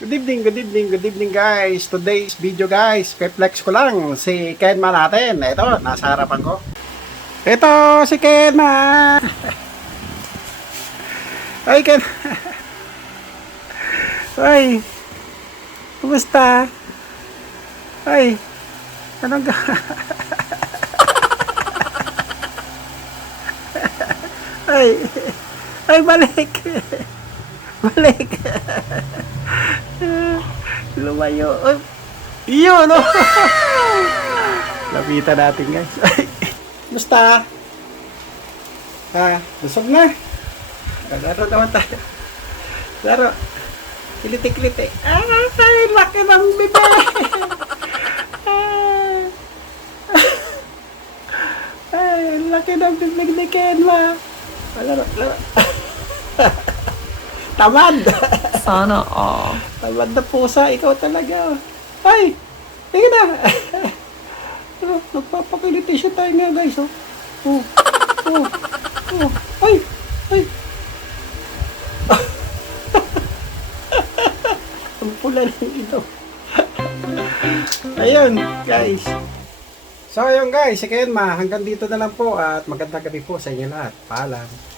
Good evening, good evening, good evening guys. Today's video guys, pe-flex ko lang si Kenma natin. Ito, nasa harapan ko. Ito si Kenma. Ay, Ken. Ay. Kumusta? Ay. Anong ga... Ay. Ay, balik. Balik. Lumayo. Ay, Yun, no? Lapitan natin, guys. Musta? Ha? Busog na? Laro naman tayo. Laro. Kiliti-kiliti. Ay, laki ng bebe. Ay, laki ng bibig ni Kenma. Laro, laro. Tamad. Sana all. Tamad na pusa, ikaw talaga. Ay! Tingnan na! Nagpapakiliti siya tayo nga guys, oh. Oh, oh, oh. Ay! Ay! Ang pula ng ito. Ayun, guys. So, ayun guys, si Kenma, hanggang dito na lang po at magandang gabi po sa inyo lahat. Paalam.